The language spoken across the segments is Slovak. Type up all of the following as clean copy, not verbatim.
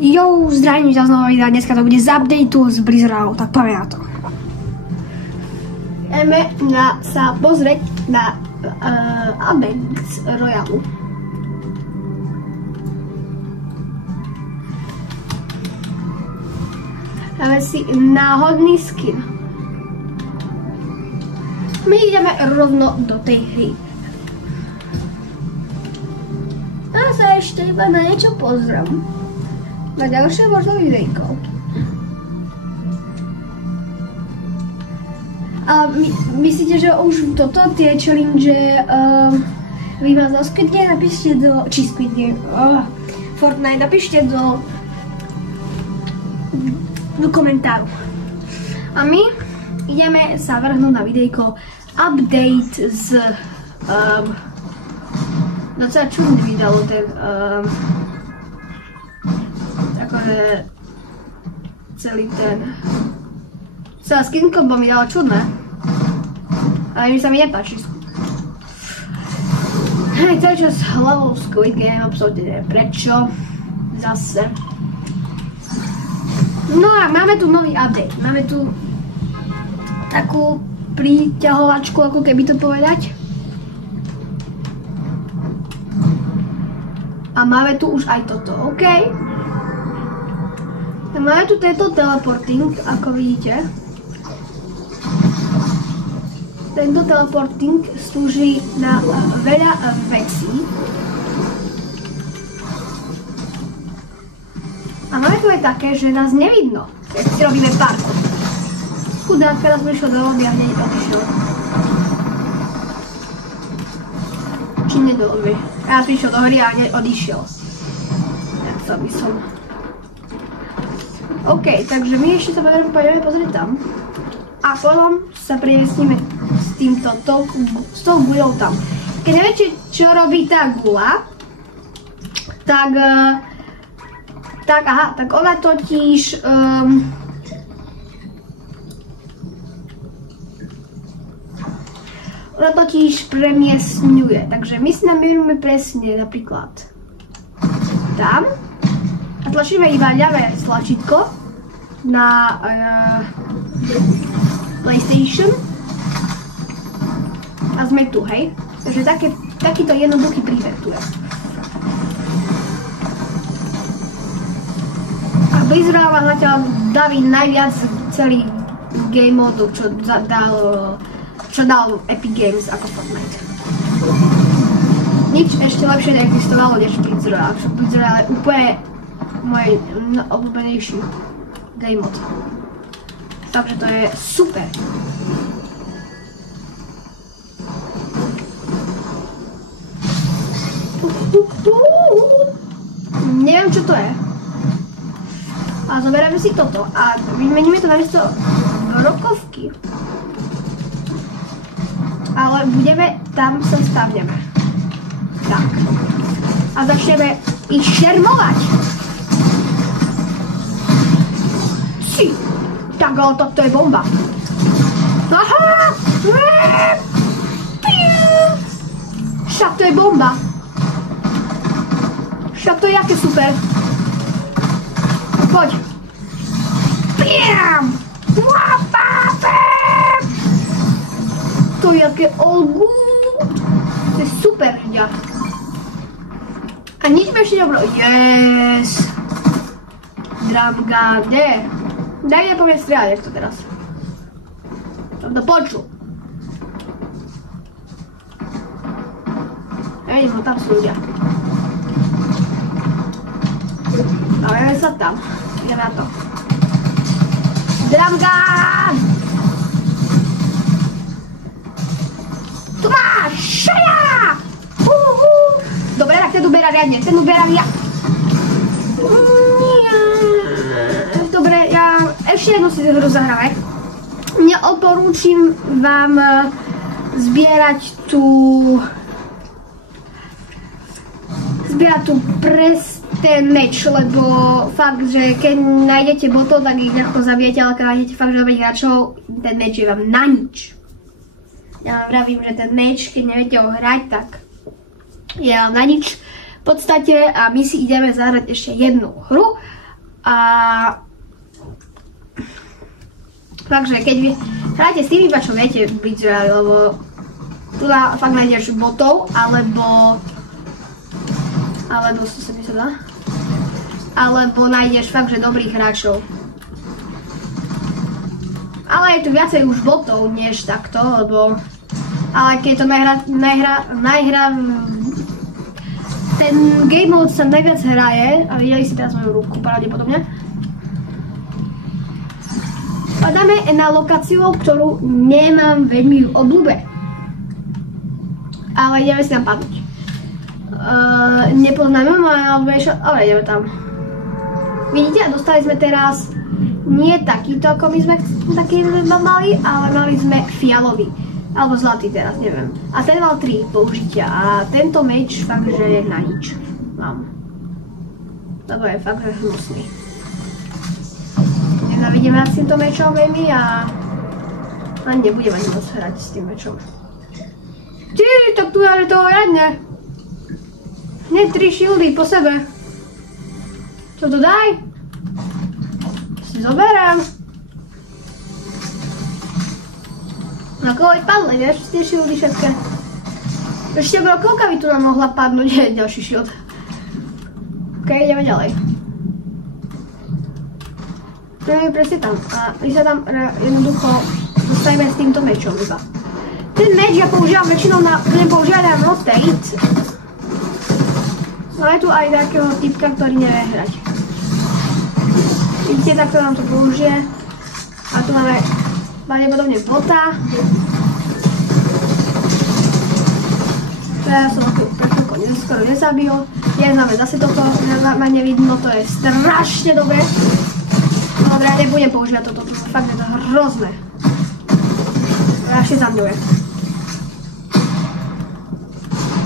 Jo, zdravím ťa znova videa, dneska to bude z updateu z Blizzardu, tak poďme na to. Ideme sa pozrieť na update z Royalu. Dáme si náhodný skin. My ideme rovno do tej hry. A sa ešte iba na niečo pozriem. Na ďalšie možno videjko. A myslíte, že už toto, tie challenge vy vás do Squid Game napíšte do... či Squid Game... Fortnite napíšte do komentáru. A my ideme sa vrhnúť na videjko update z... docela čudný vydalo ten... akože celý ten... celá skin combo mi dala čudné. Ale mi sa mi nepáči. Hej, celý čas hlavou Squid Game, absolútne neviem prečo. Zase. No a máme tu nový update. Máme tu takú priťahovačku, ako keby to povedať. A máme tu už aj toto, OK? Máme tu tento teleporting, ako vidíte. Tento teleporting slúži na veľa vecí. A máme tu aj také, že nás nevidno, keď si robíme parkour. Chudáka nás prišlo do lobby a hneď odišiel. Či nie do lobby. Nás prišiel do hry a hneď odišiel. Tak to by som... OK, takže my ešte sa pôjdeme pozrieť tam. A potom sa preniesneme s týmto s tou guľou tam. Keď neviete, čo robí tá guľa, tak ona totiž premiesňuje. Takže my si namierime presne napríklad tam a tlačíme iba ľavé tlačítko na PlayStation a sme tu, hej? Takže takýto jednoduchý príbeh tu je. A Blizzard vám zatiaľ daví najviac celý game modu, čo dal Epic Games ako Fortnite. Nič ešte lepšie neexistovalo než Blizzard. Blizzard je úplne môj obľúbenejší game mod. Takže to je super. Neviem, čo to je. A zoberieme si toto a vymeníme to na miesto rokovky. Ale tam sa stavneme. Tak. A začneme ich šermovať. Tak, ale to je bomba. Aha! Však to je bomba. Však to je jaké super. Poď. Piam! To je jaké olgu. To je super, ľudia. A nič mi ešte dobro. Yes! Dramga, kde? Daj mi poviem strieľať, jak to teraz. Som to počul. Ja vidím ho, tam sú ľudia. Dáme sa tam. Ideme na to. Dramgan! Tu máš! Šaja! Dobre, tak ten uberá riadne. Ten uberá riadne. Dobre, ja ešte jednu si hru zahráme. Neodporúčim vám zbierať tu ten meč, lebo fakt, že keď nájdete botov, tak ich ľahko zabijete, ale keď nájdete fakt, že dobrých hráčov, ten meč je vám na nič. Ja vám vravím, že ten meč, keď neviete ho hrať, tak je vám na nič. V podstate a my si ideme zahrať ešte jednu hru A takže keď vy hráte s tým iba čo viete byť zrali, lebo tu fakt nájdeš botov, alebo nájdeš fakt, že dobrých hráčov. Ale je tu viacej už botov, než takto, lebo ale keď to najhra ten game mode sa najviac hraje, a videli si teraz moju ruku pravdepodobne. Padáme na lokáciu, ktorú nemám veľmi v obľúbe. Ale ideme si tam padnúť. Nepoznáme ale ideme tam. Vidíte, dostali sme teraz nie takýto, ako my sme taký mali, ale mali sme fialový. Alebo zlatý teraz, neviem. A ten mal 3 použitia a tento meč fakt, že je na nič. Mám. Lebo je fakt, že hnusný. Nenávidím hrať s týmto mečom veľmi a ani nebudem ani moc hrať s tým mečom. Tak tu je toho riadne. Hneď 3 shieldy po sebe. Čo to daj? Si zoberám. No koľko padli, vieš, tie shieldy všetké. Ešte brokovka by tu nám mohla padnúť, je ďalší shield. Ok, ideme ďalej. Presne tam. A my sa tam jednoducho dostaneme s týmto mečom iba. Ten meč ja používam väčšinou budem používať na rotate. No je tu aj takého typka, ktorý nevie hrať. Vidíte, takto nám to použije. A tu máme pravdepodobne bota. Teraz som ho skoro nezabil. Máme zase toto, ma nevidno, to je strašne dobre. Dobre, ja nebudem používať toto, fakt je to hrozné. Ešte za mňou je.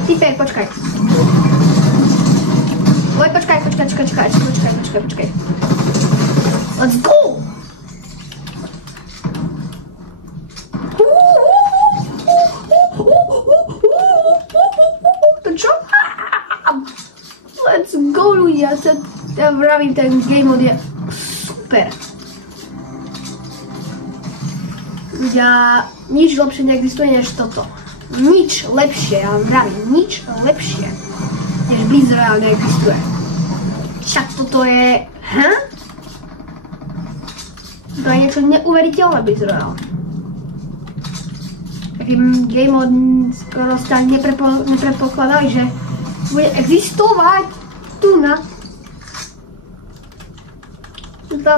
Typek, počkaj. Oj, počkaj. Let's go! Čo? Let's go, ľudia. Ja vravím, ten game mode je super. Ľudia, nič lepšie neexistuje než toto. Nič lepšie, ja vám vravím, nič lepšie než Blitz Royale neexistuje. Však toto je... To je niečo neuveriteľné Blitz Royale. Taký game mode skoro ste nepredpokladali, že bude existovať tu na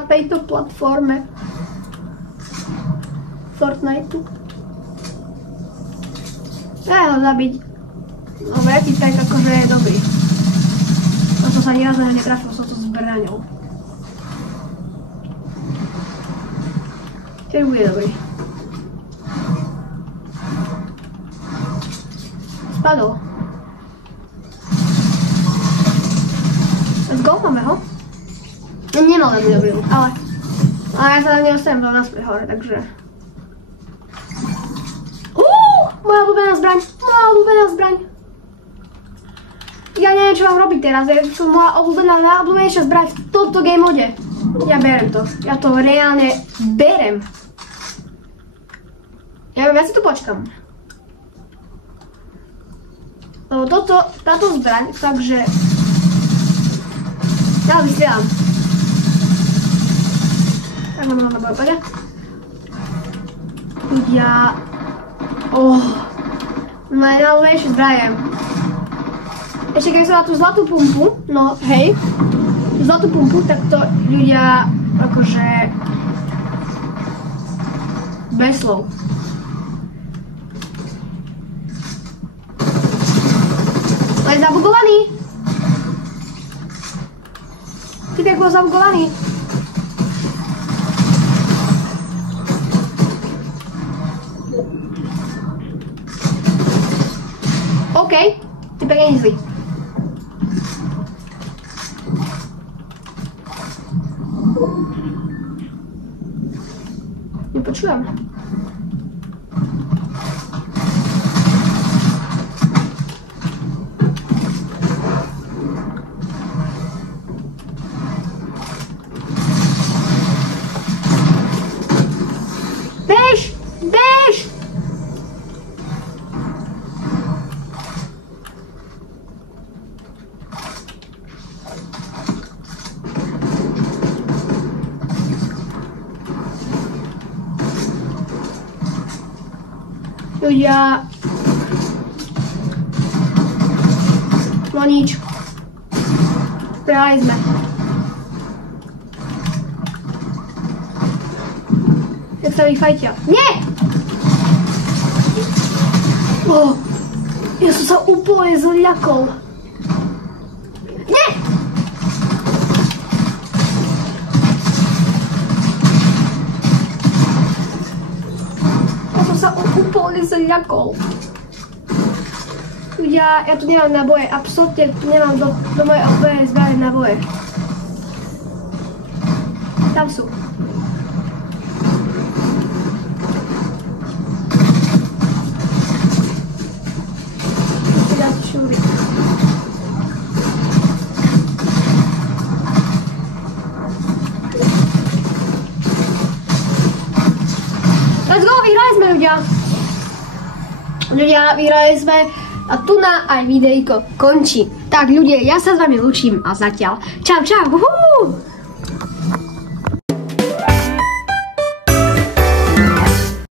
tejto platforme Fortniteu. Ja ho zabiť. No vrátiť tak akože je dobrý. To som sa nieraz netrafil som to zbraňou. Tiež bude dobrý. Spadol. Let's go, máme ho. Nemal veľmi dobrý luk, ale ja sa nedostanem do naspäť hore, takže... Moja obľúbená zbraň. Ja neviem, čo mám robiť teraz, je to moja najobľúbenejšia zbraň v tomto game mode. Ja berem to, ja to reálne berem. Ja si tu počkam. Lebo táto zbraň, takže... Ja vystrieľam. Tak mám na boju, poďa. Ľudia... Najnovejšie zbrajem. Ešte keď som na tú zlatú pumpu, no hej, zlatú pumpu, tak to ľudia akože bez slov. Ale zabugovaný. Ty tak bol zabugovaný. OK, ty pekne nie zlý. Nepočujem. Ľudia. No nič. Prehrali sme. Jak sa vyfajtia. Nie! Ja som sa úplne zľakol. Nie! Ja som sa úplne zľakol. Ja tu nemám naboje, absolútne nemám do mojej obrany zbrané naboje. Tam sú. Let's go, vyhrali sme ľudia. Ľudia, vyhrali sme. A tu na aj videjko končí. Tak ľudia, ja sa s vami lúčim a zatiaľ. Čau, čau.